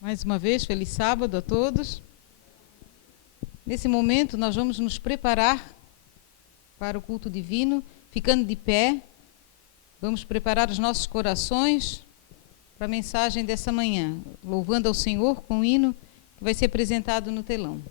Mais uma vez, feliz sábado a todos. Nesse momento, nós vamos nos preparar para o culto divino, ficando de pé. Vamos preparar os nossos corações para a mensagem dessa manhã, louvando ao Senhor com o hino que vai ser apresentado no telão.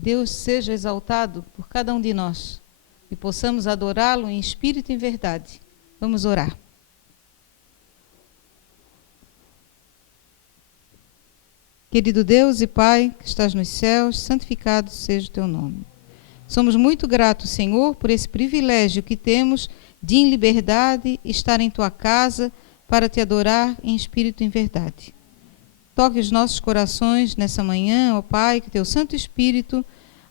Deus seja exaltado por cada um de nós e possamos adorá-lo em espírito e em verdade. Vamos orar. Querido Deus e Pai, que estás nos céus, santificado seja o teu nome. Somos muito gratos, Senhor, por esse privilégio que temos de, em liberdade, estar em tua casa para te adorar em espírito e em verdade. Toque os nossos corações nessa manhã, ó Pai, que teu Santo Espírito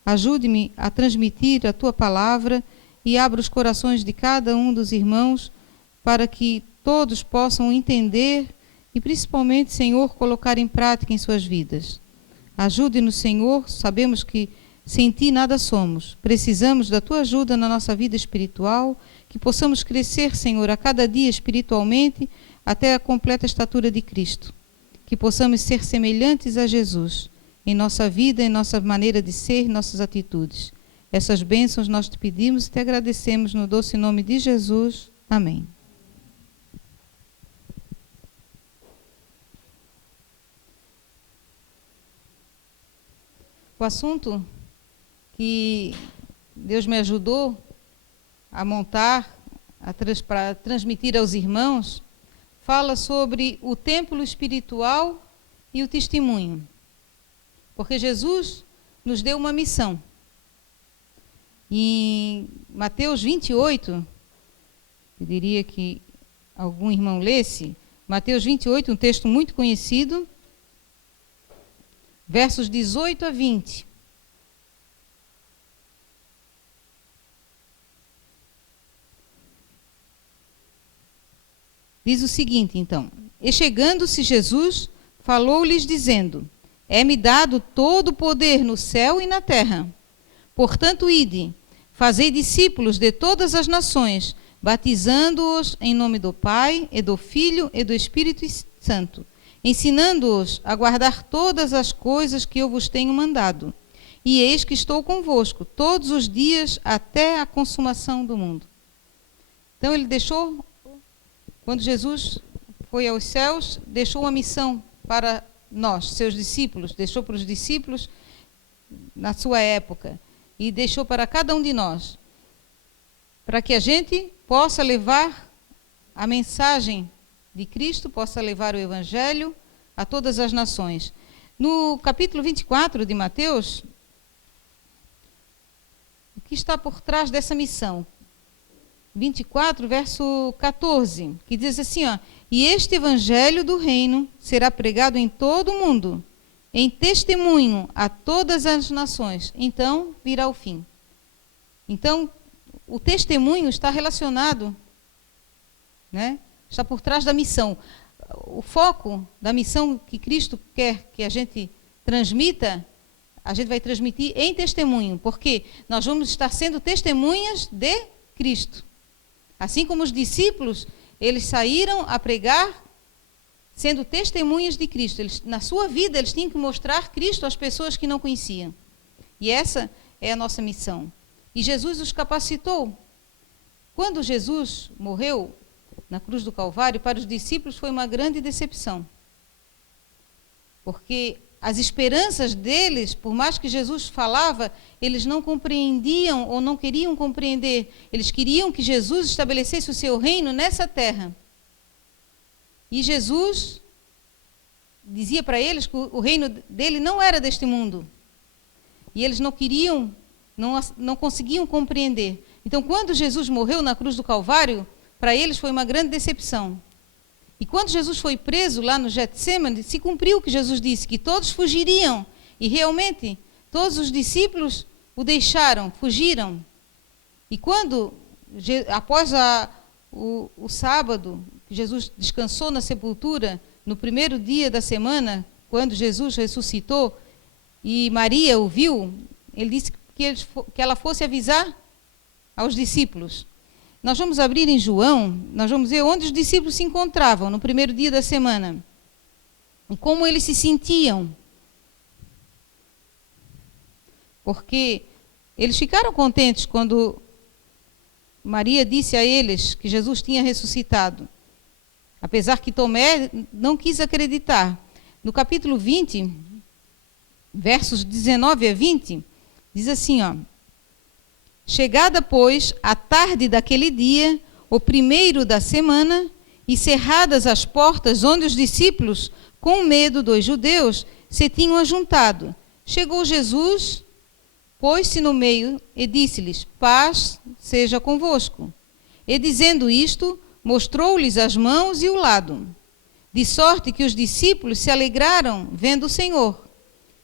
ajude-me a transmitir a tua palavra e abra os corações de cada um dos irmãos para que todos possam entender e principalmente, Senhor, colocar em prática em suas vidas. Ajude-nos, Senhor, sabemos que sem ti nada somos. Precisamos da tua ajuda na nossa vida espiritual, que possamos crescer, Senhor, a cada dia espiritualmente até a completa estatura de Cristo. Que possamos ser semelhantes a Jesus em nossa vida, em nossa maneira de ser, em nossas atitudes. Essas bênçãos nós te pedimos e te agradecemos no doce nome de Jesus. Amém. O assunto que Deus me ajudou a montar, para transmitir aos irmãos, fala sobre o templo espiritual e o testemunho. Porque Jesus nos deu uma missão. Em Mateus 28, eu diria que algum irmão lesse, Mateus 28, um texto muito conhecido, versos 18 a 20. Diz o seguinte, então: E chegando-se Jesus, falou-lhes dizendo: É-me dado todo o poder no céu e na terra. Portanto, ide, Fazei discípulos de todas as nações, batizando-os em nome do Pai, e do Filho e do Espírito Santo, ensinando-os a guardar todas as coisas que eu vos tenho mandado. E eis que estou convosco todos os dias até a consumação do mundo. Então ele deixou, quando Jesus foi aos céus, deixou uma missão para nós, seus discípulos, deixou para os discípulos na sua época, e deixou para cada um de nós, para que a gente possa levar a mensagem de Cristo, possa levar o Evangelho a todas as nações. No capítulo 24 de Mateus, o que está por trás dessa missão? 24, verso 14, que diz assim, ó: e este Evangelho do reino será pregado em todo o mundo, em testemunho a todas as nações, então virá o fim. Então, o testemunho está relacionado, né? Está por trás da missão. O foco da missão que Cristo quer que a gente transmita, a gente vai transmitir em testemunho, porque nós vamos estar sendo testemunhas de Cristo. Assim como os discípulos, eles saíram a pregar sendo testemunhas de Cristo. Eles, na sua vida, eles tinham que mostrar Cristo às pessoas que não conheciam. E essa é a nossa missão. E Jesus os capacitou. Quando Jesus morreu na cruz do Calvário, para os discípulos foi uma grande decepção. Porque as esperanças deles, por mais que Jesus falava, eles não compreendiam ou não queriam compreender. Eles queriam que Jesus estabelecesse o seu reino nessa terra. E Jesus dizia para eles que o reino dele não era deste mundo. E eles não queriam, não conseguiam compreender. Então, quando Jesus morreu na cruz do Calvário, para eles foi uma grande decepção. E quando Jesus foi preso lá no Getsêmani, se cumpriu o que Jesus disse, que todos fugiriam. E realmente, todos os discípulos o deixaram, fugiram. E quando, após o sábado, Jesus descansou na sepultura, no primeiro dia da semana, quando Jesus ressuscitou, e Maria o viu, ele disse que ela fosse avisar aos discípulos. Nós vamos abrir em João, nós vamos ver onde os discípulos se encontravam no primeiro dia da semana. E como eles se sentiam. Porque eles ficaram contentes quando Maria disse a eles que Jesus tinha ressuscitado. Apesar que Tomé não quis acreditar. No capítulo 20, versos 19 a 20, diz assim, ó: chegada, pois, a tarde daquele dia, o primeiro da semana, e cerradas as portas onde os discípulos, com medo dos judeus, se tinham ajuntado, chegou Jesus, pôs-se no meio e disse-lhes: paz seja convosco. E dizendo isto, mostrou-lhes as mãos e o lado. De sorte que os discípulos se alegraram vendo o Senhor.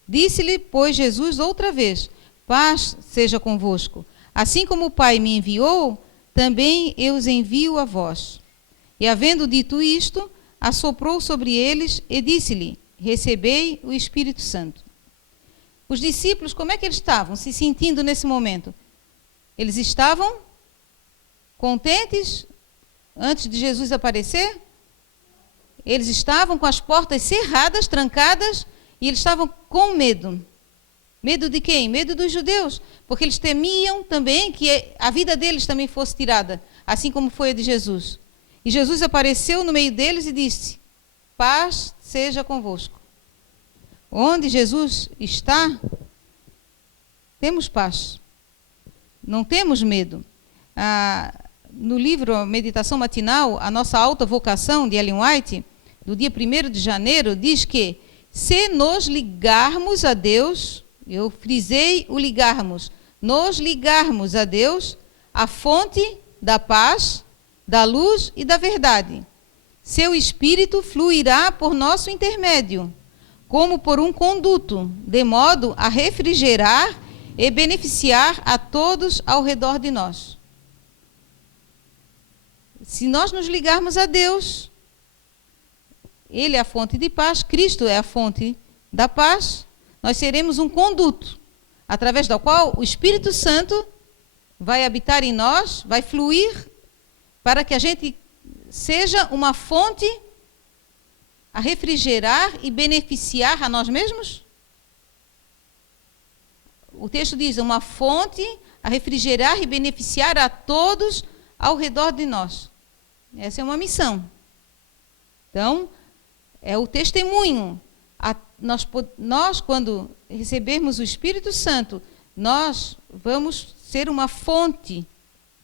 Disse-lhe, pois, Jesus outra vez: paz seja convosco. Assim como o Pai me enviou, também eu os envio a vós. E havendo dito isto, assoprou sobre eles e disse-lhe: recebei o Espírito Santo. Os discípulos, como é que eles estavam se sentindo nesse momento? Eles estavam contentes antes de Jesus aparecer? Eles estavam com as portas cerradas, trancadas, e eles estavam com medo. Medo de quem? Medo dos judeus, porque eles temiam também que a vida deles também fosse tirada, assim como foi a de Jesus. E Jesus apareceu no meio deles e disse: paz seja convosco. Onde Jesus está, temos paz. Não temos medo. No livro Meditação Matinal, a nossa alta vocação de Ellen White, do dia 1º de janeiro, diz que se nos ligarmos a Deus, eu frisei o ligarmos, nos ligarmos a Deus, a fonte da paz, da luz e da verdade, seu Espírito fluirá por nosso intermédio, como por um conduto, de modo a refrigerar e beneficiar a todos ao redor de nós. Se nós nos ligarmos a Deus, Ele é a fonte de paz, Cristo é a fonte da paz, nós seremos um conduto, através do qual o Espírito Santo vai habitar em nós, vai fluir para que a gente seja uma fonte a refrigerar e beneficiar a nós mesmos? O texto diz, uma fonte a refrigerar e beneficiar a todos ao redor de nós. Essa é uma missão. Então, é o testemunho. Nós, quando recebermos o Espírito Santo, nós vamos ser uma fonte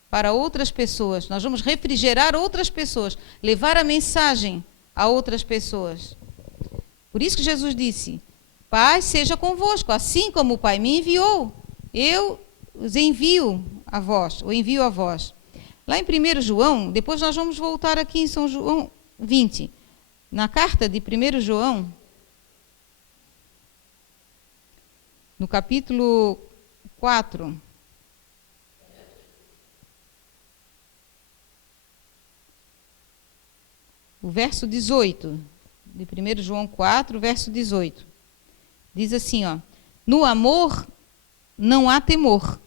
para outras pessoas. Nós vamos refrigerar outras pessoas, levar a mensagem a outras pessoas. Por isso que Jesus disse, Pai seja convosco, assim como o Pai me enviou, eu os envio a vós, ou envio a vós. Lá em 1 João, depois nós vamos voltar aqui em São João 20, na carta de 1 João, no capítulo 4, o verso 18, de 1 João 4, verso 18, diz assim, ó, no amor não há temor,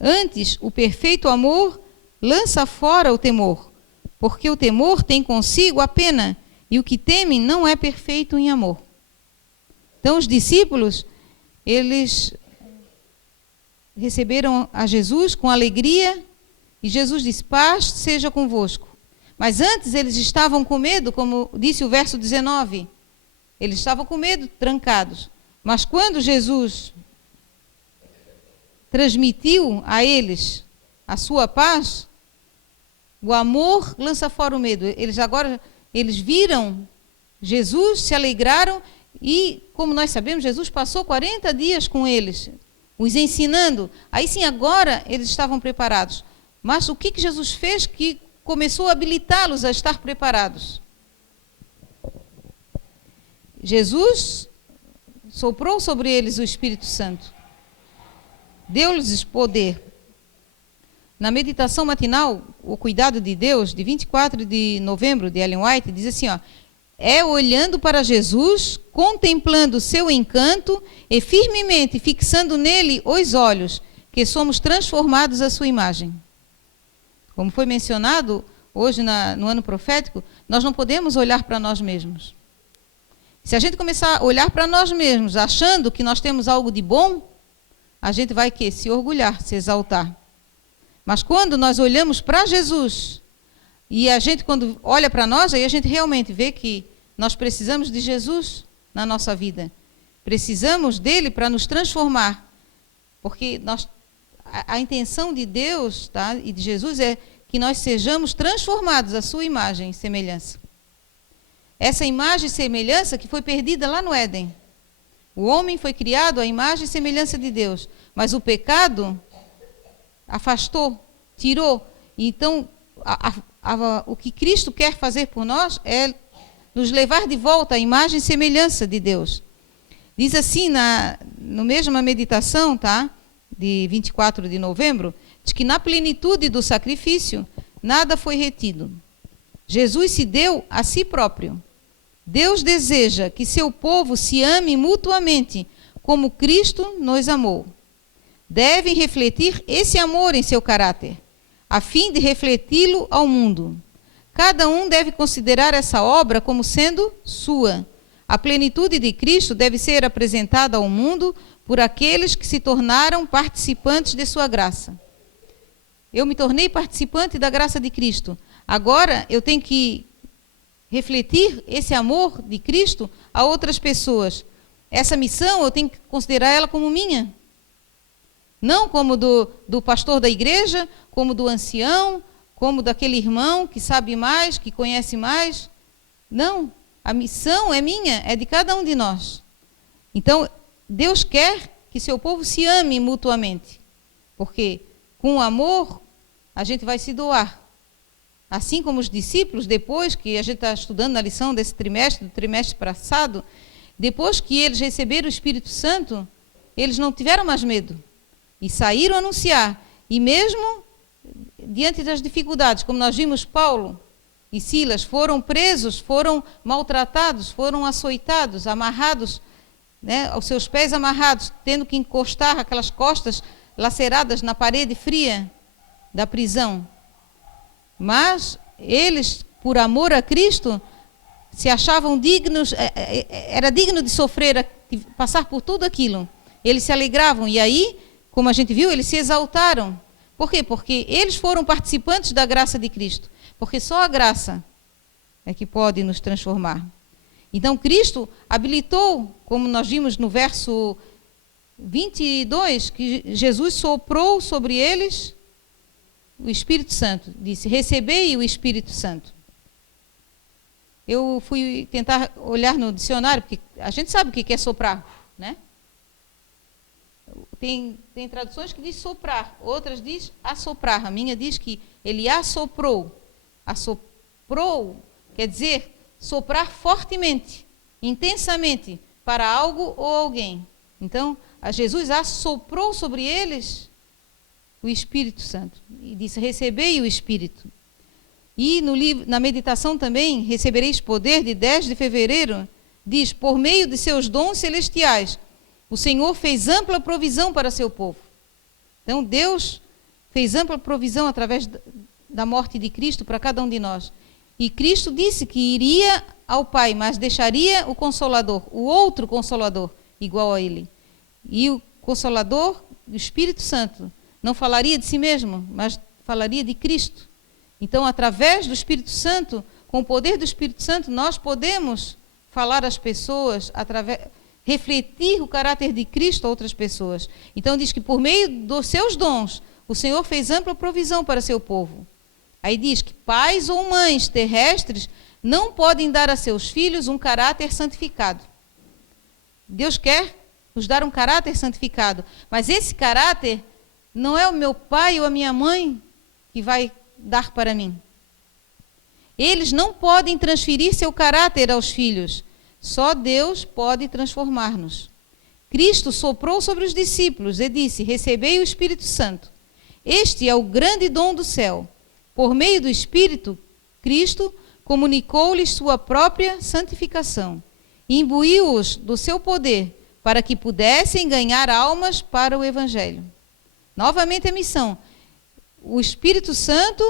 antes o perfeito amor lança fora o temor, porque o temor tem consigo a pena, e o que teme não é perfeito em amor. Então os discípulos, eles receberam a Jesus com alegria, e Jesus disse, paz seja convosco. Mas antes eles estavam com medo, como disse o verso 19, eles estavam com medo, trancados. Mas quando Jesus transmitiu a eles a sua paz, o amor lança fora o medo. Eles viram Jesus, se alegraram e, como nós sabemos, Jesus passou 40 dias com eles, os ensinando. Aí sim, agora eles estavam preparados. Mas o que Jesus fez que começou a habilitá-los a estar preparados? Jesus soprou sobre eles o Espírito Santo, deu-lhes poder. Na meditação matinal, o cuidado de Deus, de 24 de novembro, de Ellen White, diz assim, ó, é olhando para Jesus, contemplando o seu encanto e firmemente fixando nele os olhos, que somos transformados à sua imagem. Como foi mencionado hoje no ano profético, nós não podemos olhar para nós mesmos. Se a gente começar a olhar para nós mesmos, achando que nós temos algo de bom, a gente vai se orgulhar, se exaltar. Mas quando nós olhamos para Jesus, e a gente quando olha para nós, aí a gente realmente vê que nós precisamos de Jesus na nossa vida. Precisamos dele para nos transformar. Porque a intenção de Deus, tá, e de Jesus é que nós sejamos transformados à sua imagem e semelhança. Essa imagem e semelhança que foi perdida lá no Éden. O homem foi criado à imagem e semelhança de Deus, mas o pecado afastou, tirou. Então, o que Cristo quer fazer por nós é nos levar de volta à imagem e semelhança de Deus. Diz assim, no mesma meditação, tá? De 24 de novembro, diz que na plenitude do sacrifício, nada foi retido. Jesus se deu a si próprio. Deus deseja que seu povo se ame mutuamente, como Cristo nos amou. Devem refletir esse amor em seu caráter, a fim de refleti-lo ao mundo. Cada um deve considerar essa obra como sendo sua. A plenitude de Cristo deve ser apresentada ao mundo por aqueles que se tornaram participantes de sua graça. Eu me tornei participante da graça de Cristo. Agora eu tenho que refletir esse amor de Cristo a outras pessoas. Essa missão eu tenho que considerar ela como minha. Não como do pastor da igreja, como do ancião, como daquele irmão que sabe mais, que conhece mais. Não, a missão é minha, é de cada um de nós. Então, Deus quer que seu povo se ame mutuamente, porque com o amor a gente vai se doar. Assim como os discípulos, depois que a gente está estudando na lição desse trimestre, do trimestre passado, depois que eles receberam o Espírito Santo, eles não tiveram mais medo e saíram a anunciar. E mesmo diante das dificuldades, como nós vimos, Paulo e Silas foram presos, foram maltratados, foram açoitados, amarrados, né, aos seus pés amarrados, tendo que encostar aquelas costas laceradas na parede fria. da prisão. Mas eles, por amor a Cristo, se achavam dignos, era digno de sofrer, de passar por tudo aquilo. Eles se alegravam e aí, como a gente viu, eles se exaltaram. Por quê? Porque eles foram participantes da graça de Cristo. Porque só a graça é que pode nos transformar. Então, Cristo habilitou, como nós vimos no verso 22, que Jesus soprou sobre eles o Espírito Santo. Disse, recebei o Espírito Santo. Eu fui tentar olhar no dicionário, porque a gente sabe o que é soprar, né? Tem traduções que diz soprar, outras diz assoprar. A minha diz que ele assoprou. Assoprou quer dizer soprar fortemente, intensamente, para algo ou alguém. Então, Jesus assoprou sobre eles o Espírito Santo. E disse, recebei o Espírito. E no livro, na meditação também, recebereis poder, de 10 de fevereiro, diz, por meio de seus dons celestiais, o Senhor fez ampla provisão para seu povo. Então, Deus fez ampla provisão através da morte de Cristo para cada um de nós. E Cristo disse que iria ao Pai, mas deixaria o Consolador, o outro Consolador, igual a Ele. E o Consolador, o Espírito Santo, não falaria de si mesmo, mas falaria de Cristo. Então, através do Espírito Santo, com o poder do Espírito Santo, nós podemos falar às pessoas, refletir o caráter de Cristo a outras pessoas. Então, diz que por meio dos seus dons, o Senhor fez ampla provisão para seu povo. Aí diz que pais ou mães terrestres não podem dar a seus filhos um caráter santificado. Deus quer nos dar um caráter santificado, mas esse caráter não é o meu pai ou a minha mãe que vai dar para mim. Eles não podem transferir seu caráter aos filhos. Só Deus pode transformar-nos. Cristo soprou sobre os discípulos e disse, recebei o Espírito Santo. Este é o grande dom do céu. Por meio do Espírito, Cristo comunicou-lhes sua própria santificação e imbuiu-os do seu poder para que pudessem ganhar almas para o Evangelho. Novamente a missão. O Espírito Santo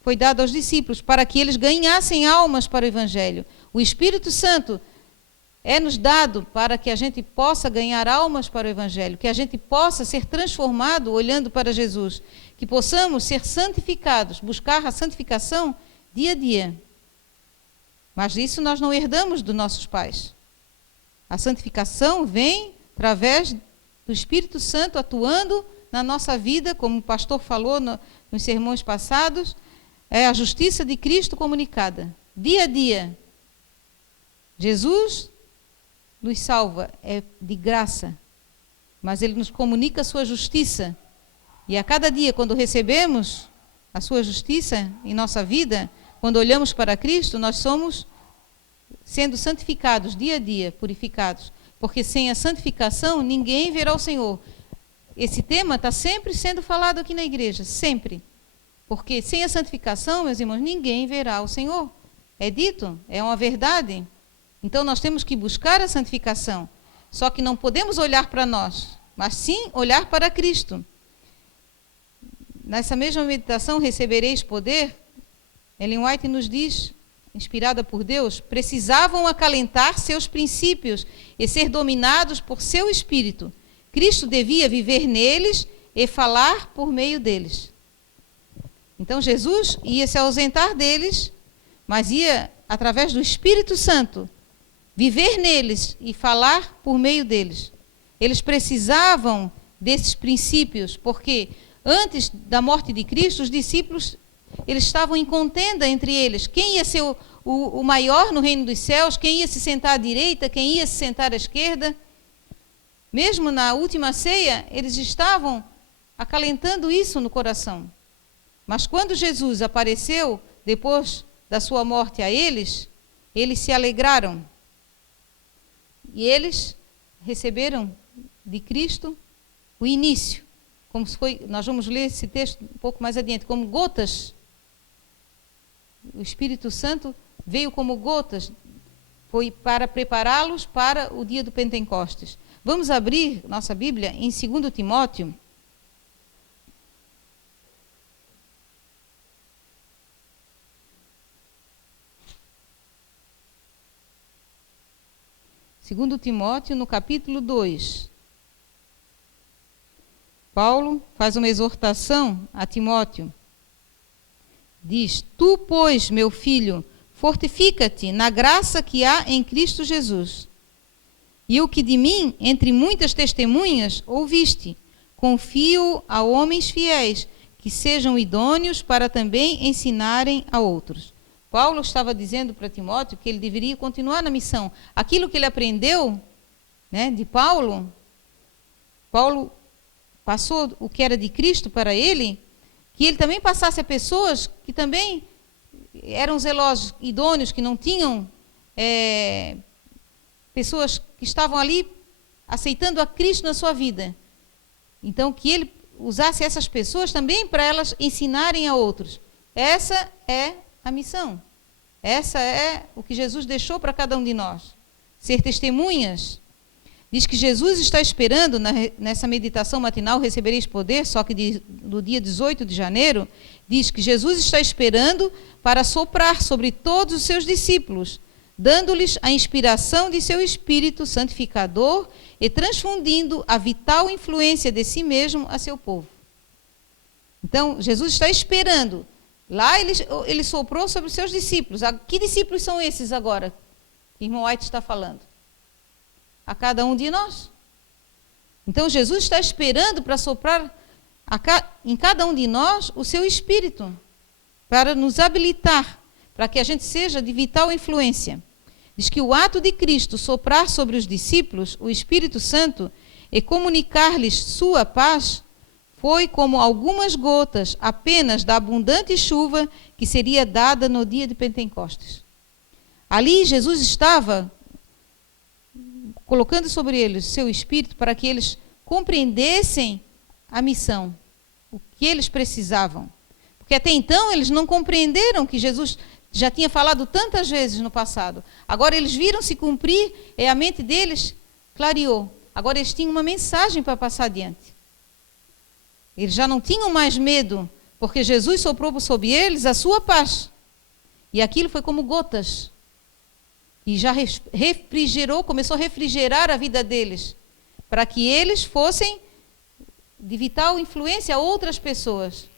foi dado aos discípulos para que eles ganhassem almas para o Evangelho. O Espírito Santo é-nos dado para que a gente possa ganhar almas para o Evangelho, que a gente possa ser transformado olhando para Jesus, que possamos ser santificados, buscar a santificação dia a dia. Mas isso nós não herdamos dos nossos pais. A santificação vem através do Espírito Santo atuando na nossa vida, como o pastor falou nos sermões passados, é a justiça de Cristo comunicada, dia a dia. Jesus nos salva, é de graça, mas Ele nos comunica a sua justiça. E a cada dia, quando recebemos a sua justiça em nossa vida, quando olhamos para Cristo, nós somos sendo santificados dia a dia, purificados. Porque sem a santificação, ninguém verá o Senhor. Esse tema está sempre sendo falado aqui na igreja, sempre. Porque sem a santificação, meus irmãos, ninguém verá o Senhor. É dito, é uma verdade. Então nós temos que buscar a santificação. Só que não podemos olhar para nós, mas sim olhar para Cristo. Nessa mesma meditação, recebereis poder, Ellen White nos diz, inspirada por Deus, precisavam acalentar seus princípios e ser dominados por seu espírito. Cristo devia viver neles e falar por meio deles. Então Jesus ia se ausentar deles, mas ia, através do Espírito Santo, viver neles e falar por meio deles. Eles precisavam desses princípios, porque antes da morte de Cristo, os discípulos eles estavam em contenda entre eles. Quem ia ser o maior no reino dos céus, quem ia se sentar à direita, quem ia se sentar à esquerda. Mesmo na última ceia, eles estavam acalentando isso no coração. Mas quando Jesus apareceu, depois da sua morte a eles se alegraram. E eles receberam de Cristo o início. Como foi, nós vamos ler esse texto um pouco mais adiante, como gotas. O Espírito Santo veio como gotas, foi para prepará-los para o dia do Pentecostes. Vamos abrir nossa Bíblia em 2 Timóteo. 2 Timóteo, no capítulo 2. Paulo faz uma exortação a Timóteo. Diz: Tu, pois, meu filho, fortifica-te na graça que há em Cristo Jesus. E o que de mim, entre muitas testemunhas, ouviste, confio a homens fiéis, que sejam idôneos para também ensinarem a outros. Paulo estava dizendo para Timóteo que ele deveria continuar na missão. Aquilo que ele aprendeu, né, de Paulo passou o que era de Cristo para ele, que ele também passasse a pessoas que também eram zelosos, idôneos, que não tinham pessoas que estavam ali aceitando a Cristo na sua vida. Então, que ele usasse essas pessoas também para elas ensinarem a outros. Essa é a missão. Essa é o que Jesus deixou para cada um de nós. Ser testemunhas. Diz que Jesus está esperando, nessa meditação matinal, recebereis poder, só que do dia 18 de janeiro, diz que Jesus está esperando para soprar sobre todos os seus discípulos, dando-lhes a inspiração de seu Espírito santificador e transfundindo a vital influência de si mesmo a seu povo. Então, Jesus está esperando. Lá ele soprou sobre os seus discípulos. Que discípulos são esses agora que o irmão White está falando? A cada um de nós. Então, Jesus está esperando para soprar em cada um de nós o seu Espírito, para nos habilitar, para que a gente seja de vital influência. Diz que o ato de Cristo soprar sobre os discípulos o Espírito Santo e comunicar-lhes sua paz foi como algumas gotas apenas da abundante chuva que seria dada no dia de Pentecostes. Ali Jesus estava colocando sobre eles o seu Espírito para que eles compreendessem a missão, o que eles precisavam. Porque até então eles não compreenderam que Jesus já tinha falado tantas vezes no passado. Agora eles viram se cumprir e a mente deles clareou. Agora eles tinham uma mensagem para passar adiante. Eles já não tinham mais medo, porque Jesus soprou sobre eles a sua paz. E aquilo foi como gotas. E já refrigerou, começou a refrigerar a vida deles, para que eles fossem de vital influência a outras pessoas.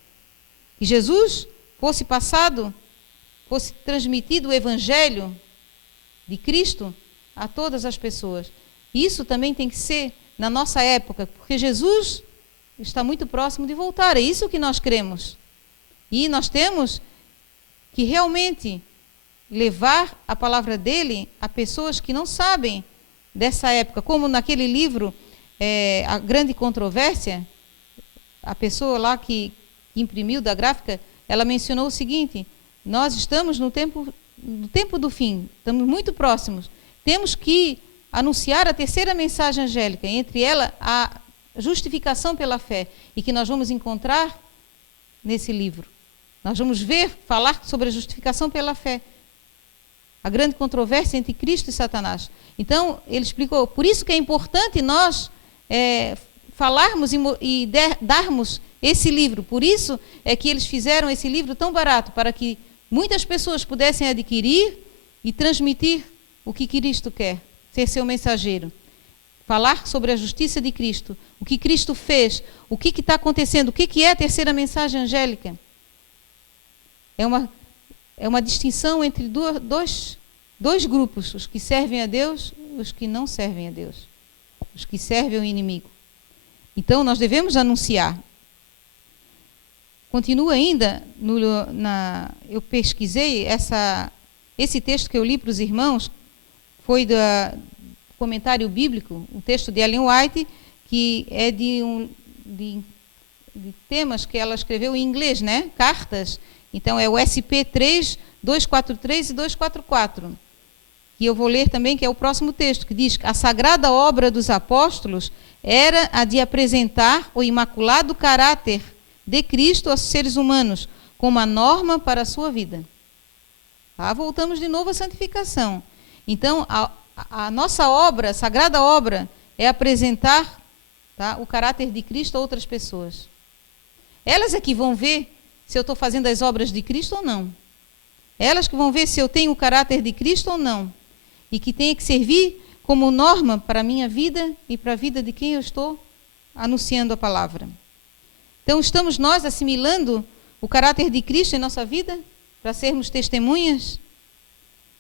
Que Jesus fosse passado, fosse transmitido o Evangelho de Cristo a todas as pessoas. Isso também tem que ser na nossa época, porque Jesus está muito próximo de voltar. É isso que nós cremos. E nós temos que realmente levar a palavra dele a pessoas que não sabem dessa época. Como naquele livro, A Grande Controvérsia, a pessoa lá que imprimiu da gráfica, ela mencionou o seguinte: nós estamos no tempo do fim, estamos muito próximos. Temos que anunciar a terceira mensagem angélica, entre ela a justificação pela fé, e que nós vamos encontrar nesse livro. Nós vamos falar sobre a justificação pela fé. A grande controvérsia entre Cristo e Satanás. Então, ele explicou, por isso que é importante nós falarmos e darmos esse livro. Por isso é que eles fizeram esse livro tão barato, para que muitas pessoas pudessem adquirir e transmitir o que Cristo quer, ser seu mensageiro. Falar sobre a justiça de Cristo, o que Cristo fez, o que está acontecendo, o que é a terceira mensagem angélica. É uma distinção entre dois grupos, os que servem a Deus e os que não servem a Deus, os que servem ao inimigo. Então, nós devemos anunciar. Continua ainda, eu pesquisei, esse texto que eu li para os irmãos, foi do comentário bíblico, um texto de Ellen White, que é de temas que ela escreveu em inglês, né? Cartas. Então, é o SP3, 243 e 244. Que eu vou ler também, que é o próximo texto, que diz que a sagrada obra dos apóstolos era a de apresentar o imaculado caráter de Cristo aos seres humanos, como a norma para a sua vida. Tá? Voltamos de novo à santificação. Então, a nossa obra, a sagrada obra, é apresentar, tá, o caráter de Cristo a outras pessoas. Elas é que vão ver se eu estou fazendo as obras de Cristo ou não. Elas que vão ver se eu tenho o caráter de Cristo ou não. E que tenha que servir como norma para a minha vida e para a vida de quem eu estou anunciando a palavra. Então, estamos nós assimilando o caráter de Cristo em nossa vida para sermos testemunhas?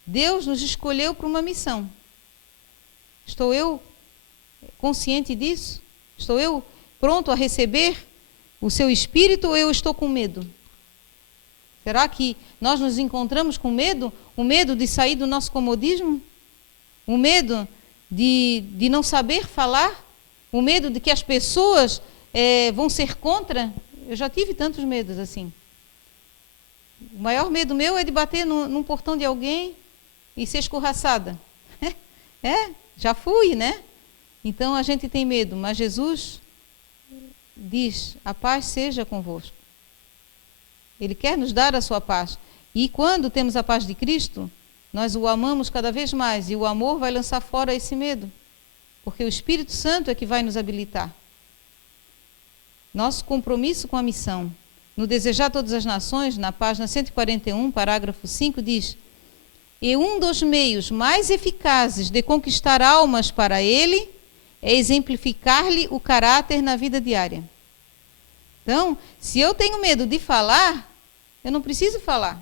Deus nos escolheu para uma missão. Estou eu consciente disso? Estou eu pronto a receber o seu Espírito ou eu estou com medo? Será que nós nos encontramos com medo? O medo de sair do nosso comodismo? O medo de não saber falar? O medo de que as pessoas vão ser contra? Eu já tive tantos medos assim. O maior medo meu é de bater num portão de alguém e ser escorraçada. Já fui, né? Então a gente tem medo, mas Jesus diz: a paz seja convosco. Ele quer nos dar a sua paz. E quando temos a paz de Cristo, nós o amamos cada vez mais. E o amor vai lançar fora esse medo. Porque o Espírito Santo é que vai nos habilitar. Nosso compromisso com a missão. No Desejar Todas as Nações, na página 141, parágrafo 5, diz: e um dos meios mais eficazes de conquistar almas para Ele é exemplificar-lhe o caráter na vida diária. Então, se eu tenho medo de falar, eu não preciso falar.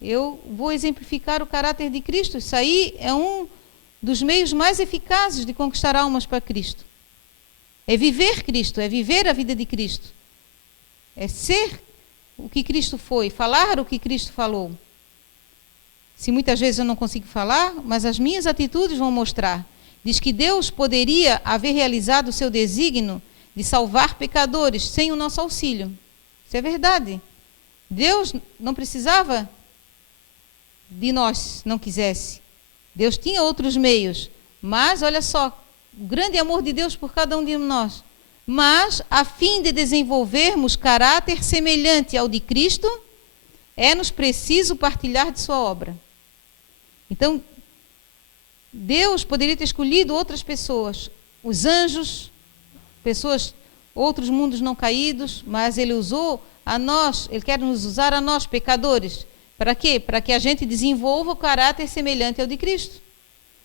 Eu vou exemplificar o caráter de Cristo. Isso aí é um dos meios mais eficazes de conquistar almas para Cristo. É viver Cristo, é viver a vida de Cristo. É ser o que Cristo foi, falar o que Cristo falou. Se muitas vezes eu não consigo falar, mas as minhas atitudes vão mostrar. Diz que Deus poderia haver realizado o seu desígnio de salvar pecadores sem o nosso auxílio. Isso é verdade. Deus não precisava de nós, se não quisesse. Deus tinha outros meios. Mas, olha só, o grande amor de Deus por cada um de nós. Mas, a fim de desenvolvermos caráter semelhante ao de Cristo, é-nos preciso partilhar de sua obra. Então, Deus poderia ter escolhido outras pessoas, os anjos, pessoas, outros mundos não caídos, mas Ele usou a nós, Ele quer nos usar a nós, pecadores. Para quê? Para que a gente desenvolva o caráter semelhante ao de Cristo.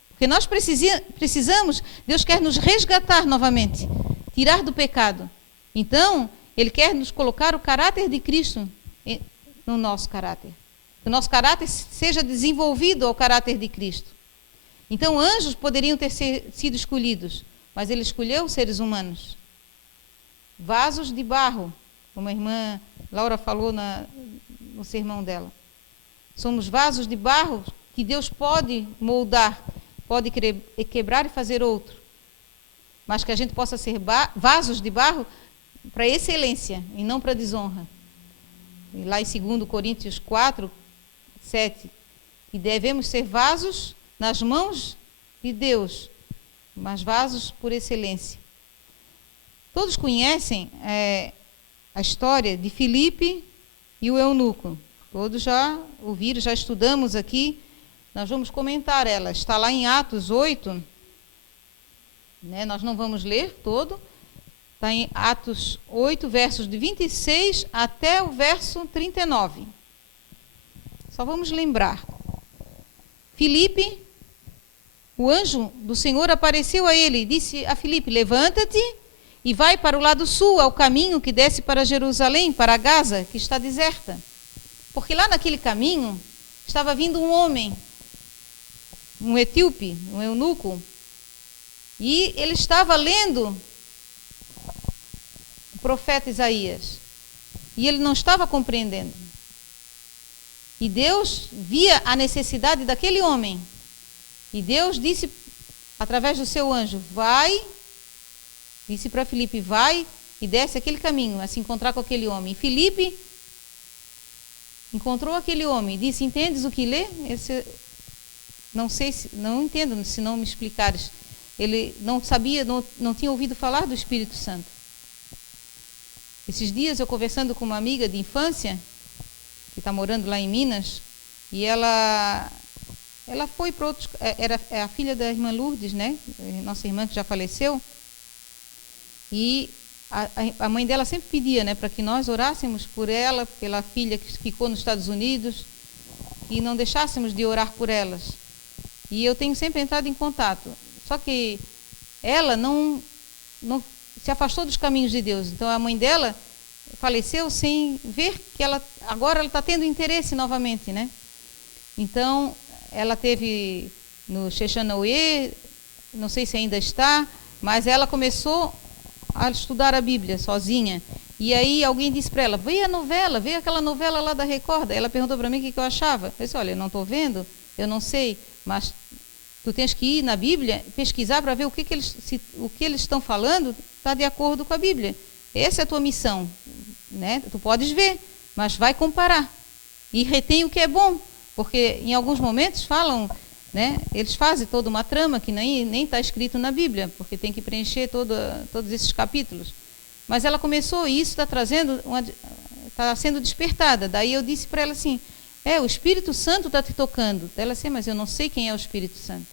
Porque nós precisamos, Deus quer nos resgatar novamente, tirar do pecado. Então, Ele quer nos colocar o caráter de Cristo no nosso caráter. Que o nosso caráter seja desenvolvido ao caráter de Cristo. Então, anjos poderiam ter sido escolhidos, mas Ele escolheu seres humanos. Vasos de barro, como a irmã Laura falou no sermão dela. Somos vasos de barro que Deus pode moldar, pode quebrar e fazer outro. Mas que a gente possa ser vasos de barro para excelência e não para desonra. E lá em 2 Coríntios 4, 7, que devemos ser vasos nas mãos de Deus, mas vasos por excelência. Todos conhecem a história de Filipe e o eunuco. Todos já ouviram, já estudamos aqui. Nós vamos comentar ela. Está lá em Atos 8. Né? Nós não vamos ler todo. Está em Atos 8, versos de 26 até o verso 39. Só vamos lembrar. Filipe, o anjo do Senhor apareceu a ele e disse a Filipe: levanta-te e vai para o lado sul, ao caminho que desce para Jerusalém, para Gaza, que está deserta. Porque lá naquele caminho estava vindo um homem, um etíope, um eunuco, e ele estava lendo o profeta Isaías. E ele não estava compreendendo. E Deus via a necessidade daquele homem. E Deus disse, através do seu anjo, vai, disse para Filipe, vai e desce aquele caminho, a se encontrar com aquele homem. E Filipe encontrou aquele homem e disse: entendes o que lê? Não sei, não entendo se não me explicares. Ele não sabia, não tinha ouvido falar do Espírito Santo. Esses dias eu conversando com uma amiga de infância, que está morando lá em Minas, e ela foi para outros, é a filha da irmã Lourdes, né? Nossa irmã que já faleceu, e a mãe dela sempre pedia, né, para que nós orássemos por ela, pela filha que ficou nos Estados Unidos, e não deixássemos de orar por elas. e eu tenho sempre entrado em contato. Só que ela não se afastou dos caminhos de Deus. Então a mãe dela faleceu sem ver que agora ela está tendo interesse novamente, né? Então ela teve no Chechanauê, não sei se ainda está, mas ela começou a estudar a Bíblia sozinha. E aí alguém disse para ela, veja aquela novela lá da Record. Ela perguntou para mim o que eu achava. Eu disse, olha, eu não estou vendo, eu não sei, mas tu tens que ir na Bíblia, pesquisar para ver o que eles estão falando está de acordo com a Bíblia. Essa é a tua missão, né? Tu podes ver, mas vai comparar. E retém o que é bom, porque em alguns momentos falam, né? Eles fazem toda uma trama que nem está escrito na Bíblia, porque tem que preencher todos esses capítulos. Mas ela começou, e isso está sendo despertada. Daí eu disse para ela assim, o Espírito Santo está te tocando. Ela disse, mas eu não sei quem é o Espírito Santo.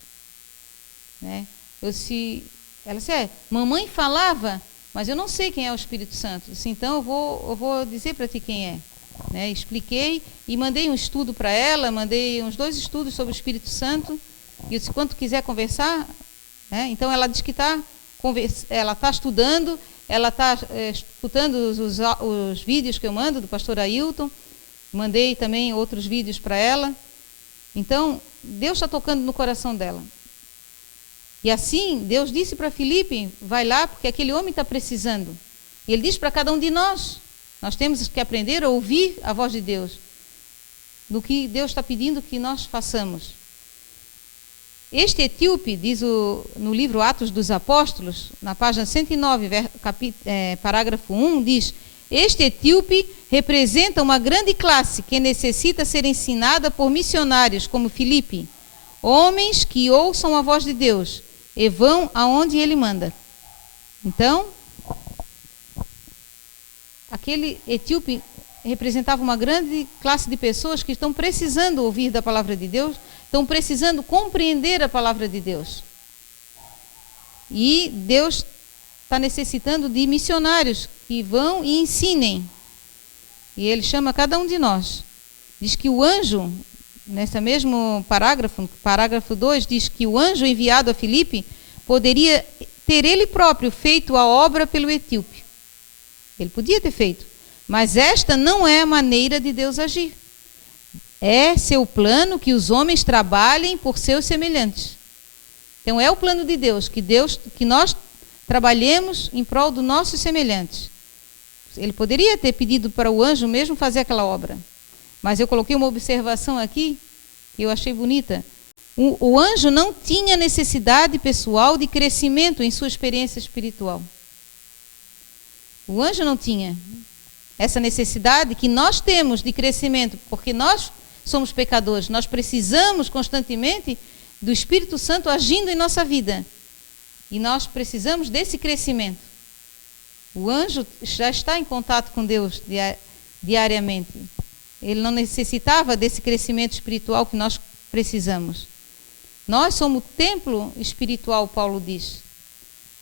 Né? Ela disse, mamãe falava, mas eu não sei quem é o Espírito Santo. Eu disse, então eu vou dizer para ti quem é. Né? Expliquei e mandei um estudo para ela, mandei uns 2 estudos sobre o Espírito Santo. E eu disse, quando quiser conversar, né? Então ela diz que ela está estudando, ela está escutando os vídeos que eu mando do pastor Ailton, mandei também outros vídeos para ela. Então, Deus está tocando no coração dela. E assim, Deus disse para Filipe, vai lá, porque aquele homem está precisando. E ele diz para cada um de nós temos que aprender a ouvir a voz de Deus, do que Deus está pedindo que nós façamos. Este etíope, diz no livro Atos dos Apóstolos, na página 109, parágrafo 1, diz, este etíope representa uma grande classe que necessita ser ensinada por missionários como Filipe, homens que ouçam a voz de Deus e vão aonde ele manda. Então, aquele etíope representava uma grande classe de pessoas que estão precisando ouvir da palavra de Deus, estão precisando compreender a palavra de Deus. E Deus está necessitando de missionários que vão e ensinem. E ele chama cada um de nós. Diz que o anjo, nesse mesmo parágrafo 2, diz que o anjo enviado a Filipe poderia ter ele próprio feito a obra pelo etíope. Ele podia ter feito. Mas esta não é a maneira de Deus agir. É seu plano que os homens trabalhem por seus semelhantes. Então é o plano de Deus, que nós trabalhemos em prol dos nossos semelhantes. Ele poderia ter pedido para o anjo mesmo fazer aquela obra. Mas eu coloquei uma observação aqui, que eu achei bonita. O anjo não tinha necessidade pessoal de crescimento em sua experiência espiritual. O anjo não tinha essa necessidade que nós temos de crescimento, porque nós somos pecadores, nós precisamos constantemente do Espírito Santo agindo em nossa vida. E nós precisamos desse crescimento. O anjo já está em contato com Deus diariamente. Ele não necessitava desse crescimento espiritual que nós precisamos. Nós somos o templo espiritual, Paulo diz.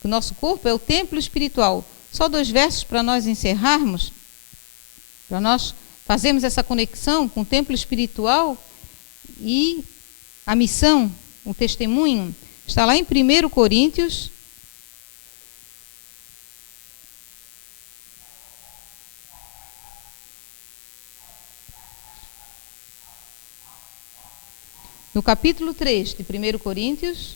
O nosso corpo é o templo espiritual. Só 2 versos para nós encerrarmos, para nós fazermos essa conexão com o templo espiritual e a missão, o testemunho. Está lá em 1 Coríntios, no capítulo 3 de 1 Coríntios,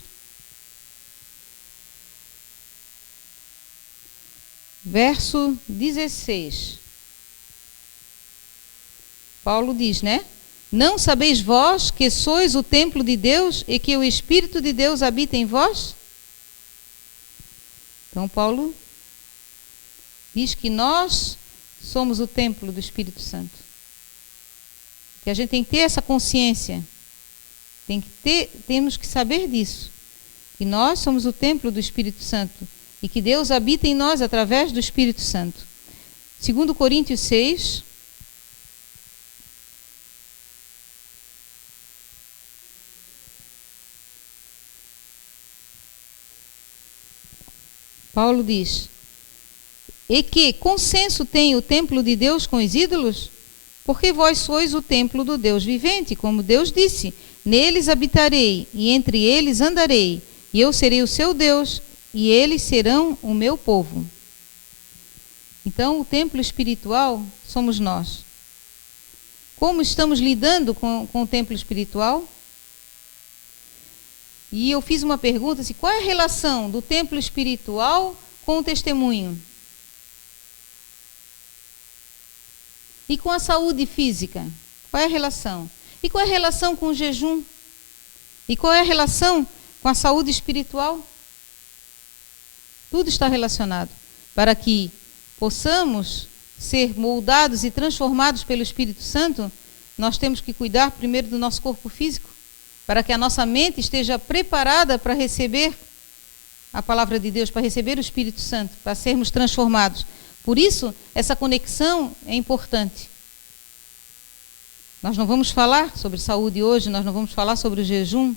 verso 16. Paulo diz, né? Não sabeis vós que sois o templo de Deus e que o Espírito de Deus habita em vós? Então Paulo diz que nós somos o templo do Espírito Santo. Que a gente tem que ter essa consciência. Temos que saber disso. Que nós somos o templo do Espírito Santo e que Deus habita em nós através do Espírito Santo. 2 Coríntios 6, Paulo diz, e que consenso tem o templo de Deus com os ídolos? Porque vós sois o templo do Deus vivente, como Deus disse: neles habitarei, e entre eles andarei, e eu serei o seu Deus, e eles serão o meu povo. Então, o templo espiritual somos nós. Como estamos lidando com o templo espiritual? E eu fiz uma pergunta assim: qual é a relação do templo espiritual com o testemunho? E com a saúde física? Qual é a relação? E qual é a relação com o jejum? E qual é a relação com a saúde espiritual? Tudo está relacionado. Para que possamos ser moldados e transformados pelo Espírito Santo, nós temos que cuidar primeiro do nosso corpo físico, para que a nossa mente esteja preparada para receber a palavra de Deus, para receber o Espírito Santo, para sermos transformados. Por isso, essa conexão é importante. Nós não vamos falar sobre saúde hoje, nós não vamos falar sobre o jejum,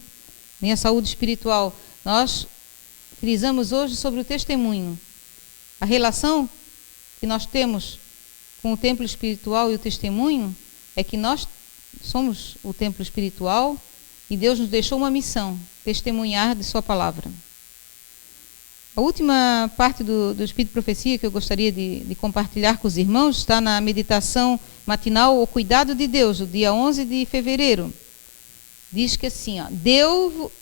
nem a saúde espiritual. Nós frisamos hoje sobre o testemunho. A relação que nós temos com o templo espiritual e o testemunho é que nós somos o templo espiritual e Deus nos deixou uma missão: testemunhar de sua palavra. A última parte do Espírito de Profecia que eu gostaria de compartilhar com os irmãos está na meditação matinal O Cuidado de Deus, do dia 11 de fevereiro. Diz que assim, ó: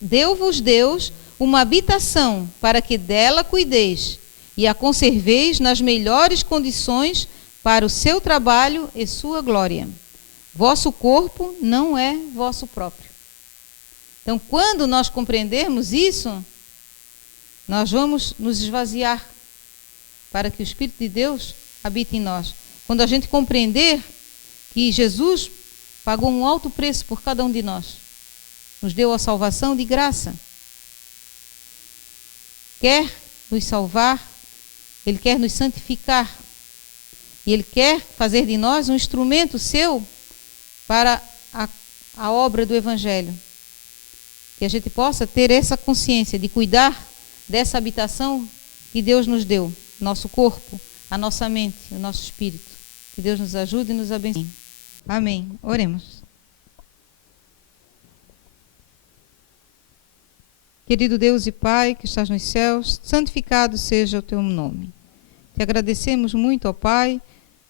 deu-vos Deus uma habitação para que dela cuideis e a conserveis nas melhores condições para o seu trabalho e sua glória. Vosso corpo não é vosso próprio. Então, quando nós compreendermos isso, nós vamos nos esvaziar para que o Espírito de Deus habite em nós. Quando a gente compreender que Jesus pagou um alto preço por cada um de nós, nos deu a salvação de graça, quer nos salvar, Ele quer nos santificar, e Ele quer fazer de nós um instrumento seu para a obra do Evangelho. Que a gente possa ter essa consciência de cuidar dessa habitação que Deus nos deu, nosso corpo, a nossa mente, o nosso espírito. Que Deus nos ajude e nos abençoe. Amém. Oremos. Querido Deus e Pai, que estás nos céus, santificado seja o teu nome. Te agradecemos muito, ó Pai,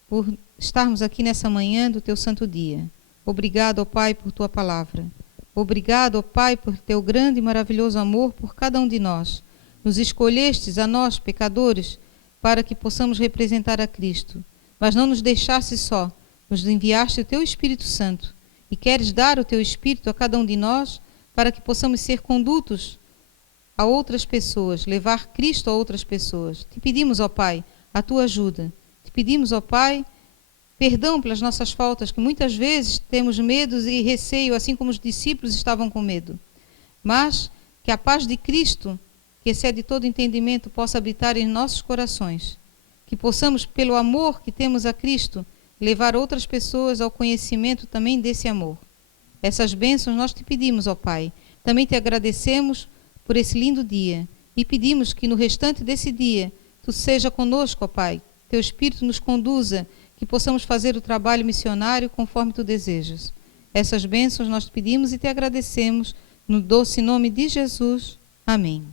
por estarmos aqui nessa manhã do teu santo dia. Obrigado, ó Pai, por tua palavra. Obrigado, ó Pai, por teu grande e maravilhoso amor por cada um de nós. Nos escolhestes a nós, pecadores, para que possamos representar a Cristo. Mas não nos deixaste só, nos enviaste o teu Espírito Santo. E queres dar o teu Espírito a cada um de nós, para que possamos ser condutos a outras pessoas, levar Cristo a outras pessoas. Te pedimos, ó Pai, a tua ajuda. Te pedimos, ó Pai, perdão pelas nossas faltas, que muitas vezes temos medos e receio, assim como os discípulos estavam com medo. Mas que a paz de Cristo, que excede todo entendimento, possa habitar em nossos corações. Que possamos, pelo amor que temos a Cristo, levar outras pessoas ao conhecimento também desse amor. Essas bênçãos nós te pedimos, ó Pai. Também te agradecemos por esse lindo dia e pedimos que no restante desse dia tu seja conosco, ó Pai. Teu Espírito nos conduza, que possamos fazer o trabalho missionário conforme tu desejas. Essas bênçãos nós te pedimos e te agradecemos no doce nome de Jesus. Amém.